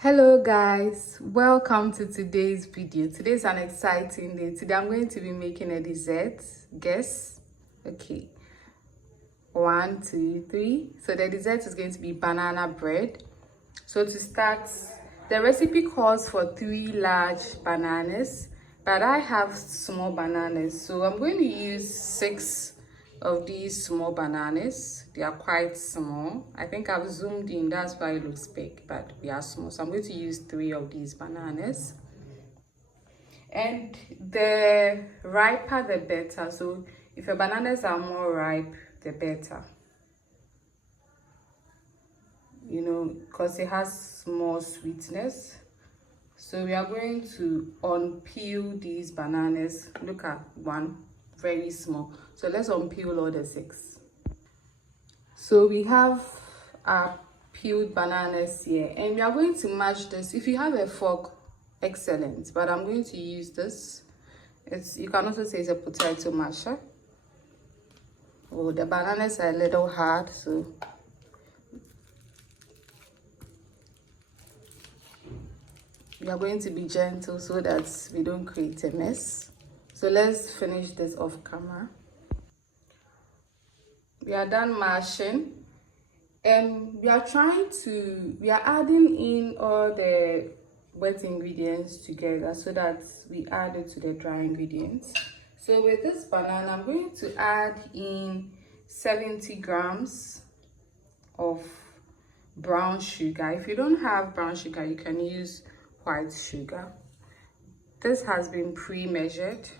Hello guys, welcome to today's video. Today's an exciting day. Today I'm going to be making a dessert. Guess? Okay, 1 2 3. So the dessert is going to be banana bread. So to start, the recipe calls for 3 large bananas, but I have small bananas, so I'm going to use 6 of these small bananas. They are quite small. I think I've zoomed in, that's why it looks big, but they are small. So I'm going to use 3 of these bananas. And the riper the better. So if your bananas are more ripe, the better. You know, because it has more sweetness. So we are going to unpeel these bananas. Look at one, very small. So let's unpeel all the 6. So we have our peeled bananas here, and we are going to mash this. If you have a fork, excellent, but I'm going to use this. You can also say it's a potato masher. Oh, the bananas are a little hard, so we are going to be gentle so that we don't create a mess. So let's finish this off camera. We are done mashing, and we are adding in all the wet ingredients together so that we add it to the dry ingredients. So with this banana, I'm going to add in 70 grams of brown sugar. If you don't have brown sugar, you can use white sugar. This has been pre-measured.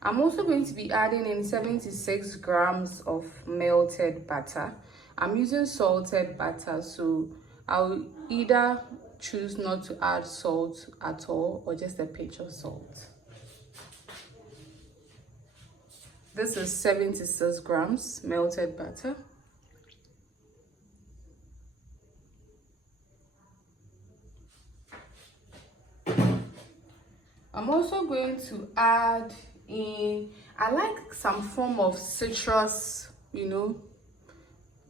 I'm also going to be adding in 76 grams of melted butter. I'm using salted butter, so I'll either choose not to add salt at all or just a pinch of salt. This is 76 grams melted butter. I'm also going to add in, I like some form of citrus,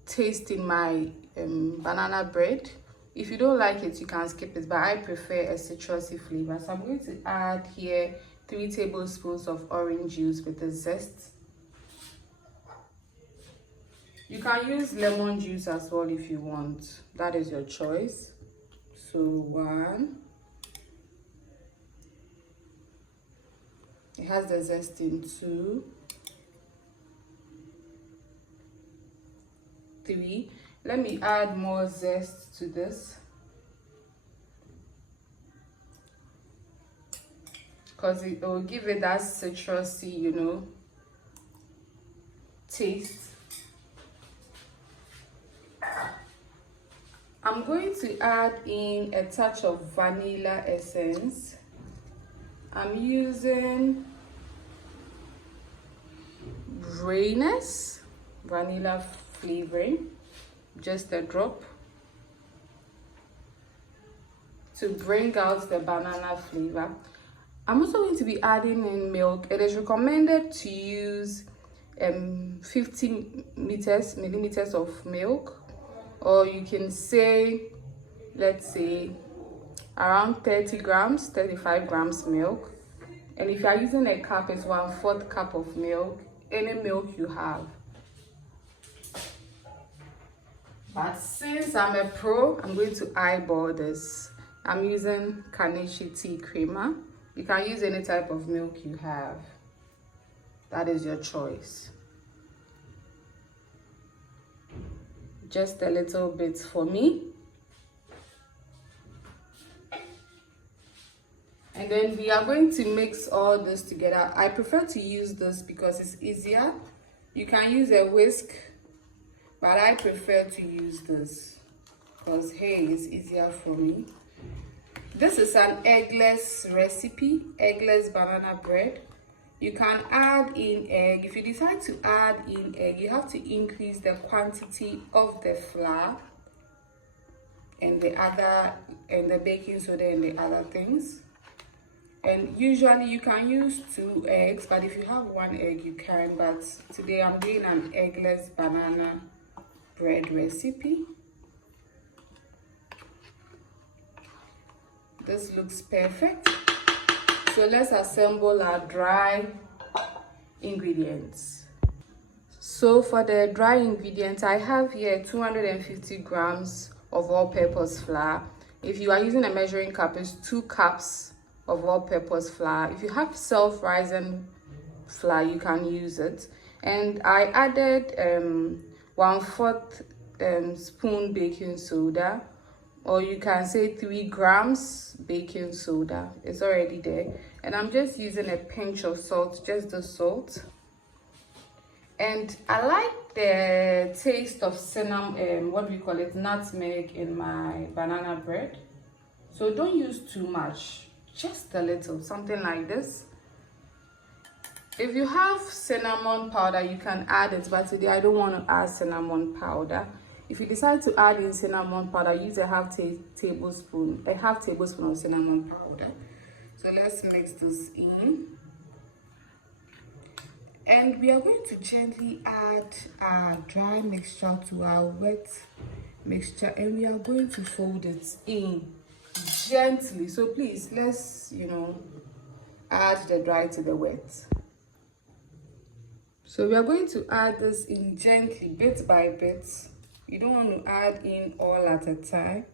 taste in my banana bread. If you don't like it, you can skip it, but I prefer a citrusy flavor. So I'm going to add here 3 tablespoons of orange juice with the zest. You can use lemon juice as well if you want. That is your choice. So 1. It has the zest in 2. 3. Let me add more zest to this, because it will give it that citrusy, taste. I'm going to add in a touch of vanilla essence. I'm using Reines vanilla flavoring, just a drop, to bring out the banana flavor. I'm also going to be adding in milk. It is recommended to use 50 millimeters of milk, or you can say, let's say around 30 grams, 35 grams milk. And if you are using a cup, it's 1/4 cup of milk, any milk you have. But since I'm a pro, I'm going to eyeball this. I'm using Carnation tea creamer. You can use any type of milk you have. That is your choice. Just a little bit for me. And then we are going to mix all this together. I prefer to use this because it's easier. You can use a whisk, but I prefer to use this because, hey, it's easier for me. This is an eggless recipe, eggless banana bread. You can add in egg. If you decide to add in egg, you have to increase the quantity of the flour and the baking soda and the other things. And usually you can use 2 eggs, but if you have 1 egg, you can. But today I'm doing an eggless banana bread recipe. This looks perfect. So let's assemble our dry ingredients. So for the dry ingredients, I have here 250 grams of all-purpose flour. If you are using a measuring cup, it's 2 cups of all-purpose flour. If you have self-rising flour, you can use it. And I added 1/4 spoon baking soda, or you can say 3 grams baking soda. It's already there. And I'm just using a pinch of salt, just the salt. And I like the taste of cinnamon, what do we call it, nutmeg in my banana bread. So don't use too much, just a little, something like this. If you have cinnamon powder, you can add it, but today I don't want to add cinnamon powder. If you decide to add in cinnamon powder, use a half tablespoon of cinnamon powder. So let's mix this in. And we are going to gently add our dry mixture to our wet mixture, and we are going to fold it in gently. So please, let's, add the dry to the wet. So we are going to add this in gently, bit by bit. You don't want to add in all at a time.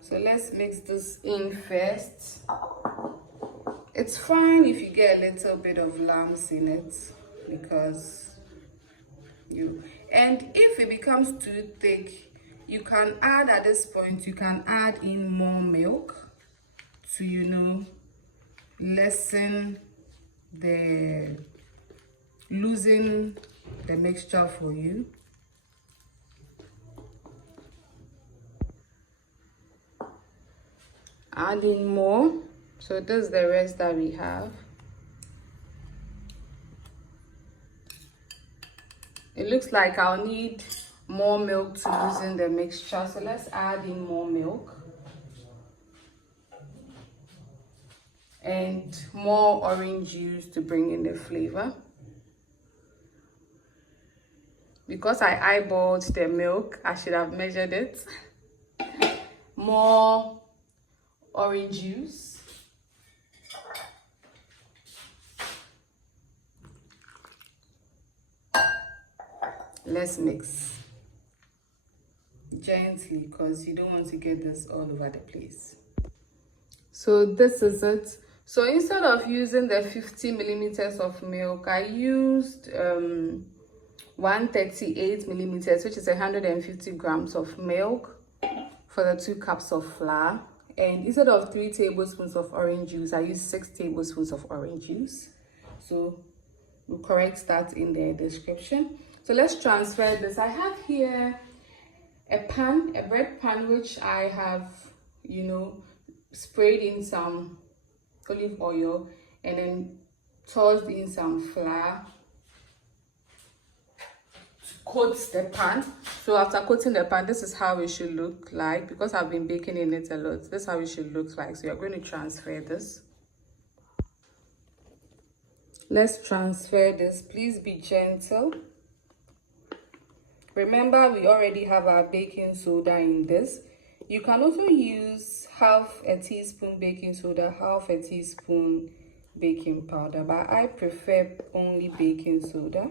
So let's mix this in first. It's fine if you get a little bit of lumps in it, because and if it becomes too thick, you can add, at this point, you can add in more milk to, lessen loosen the mixture for you. Add in more. So this is the rest that we have. It looks like I'll need more milk to loosen the mixture, so let's add in more milk and more orange juice to bring in the flavor. Because I eyeballed the milk, I should have measured it. More orange juice. Let's mix gently, because you don't want to get this all over the place. So this is it. So instead of using the 50 milliliters of milk, I used 138 milliliters, which is 150 grams of milk for the 2 cups of flour. And instead of 3 tablespoons of orange juice, I used 6 tablespoons of orange juice. So we'll correct that in the description. So let's transfer this. I have here a bread pan, which I have, sprayed in some olive oil and then tossed in some flour to coat the pan. So after coating the pan, this is how it should look like, because I've been baking in it a lot. This is how it should look like. So you're going to transfer this. Let's transfer this. Please be gentle. Remember, we already have our baking soda in this. You can also use half a teaspoon baking soda, half a teaspoon baking powder, but I prefer only baking soda.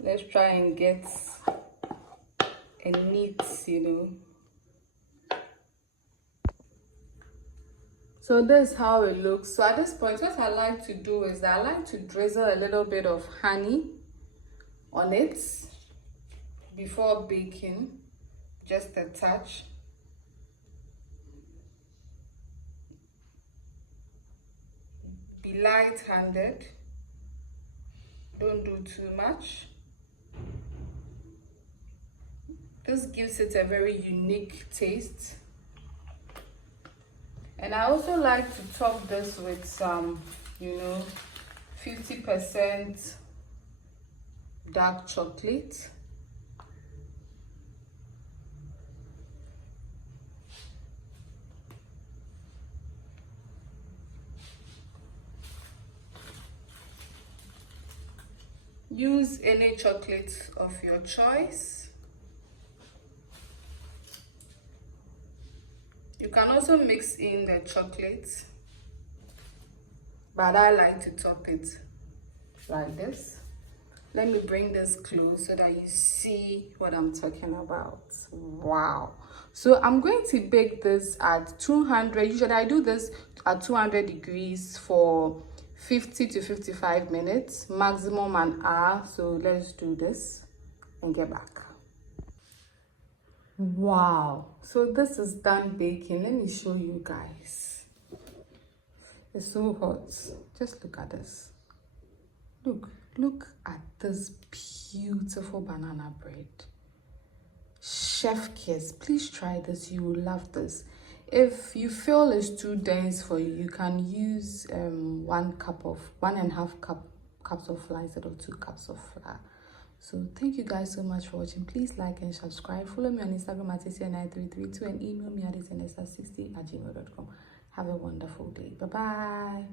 Let's try and get a neat, So this is how it looks. So at this point, what I like to do is that I like to drizzle a little bit of honey on it before baking, just a touch. Be light-handed. Don't do too much. This gives it a very unique taste. And I also like to top this with some, 50% dark chocolate. Use any chocolate of your choice. You can also mix in the chocolate, but I like to top it like this. Let me bring this close so that you see what I'm talking about. Wow. So I'm going to bake this at 200. Usually I do this at 200 degrees for 50 to 55 minutes, maximum an hour. So let's do this and get back. Wow. So this is done baking. Let me show you guys. It's so hot. Just look at this. Look at this beautiful banana bread. Chef kiss, please try this. You will love this. If you feel it's too dense for you, you can use 1.5 cups of flour instead of 2 cups of flour. So thank you guys so much for watching. Please like and subscribe. Follow me on Instagram at ACN9332 and email me at ACN60@gmail.com. Have a wonderful day. Bye bye.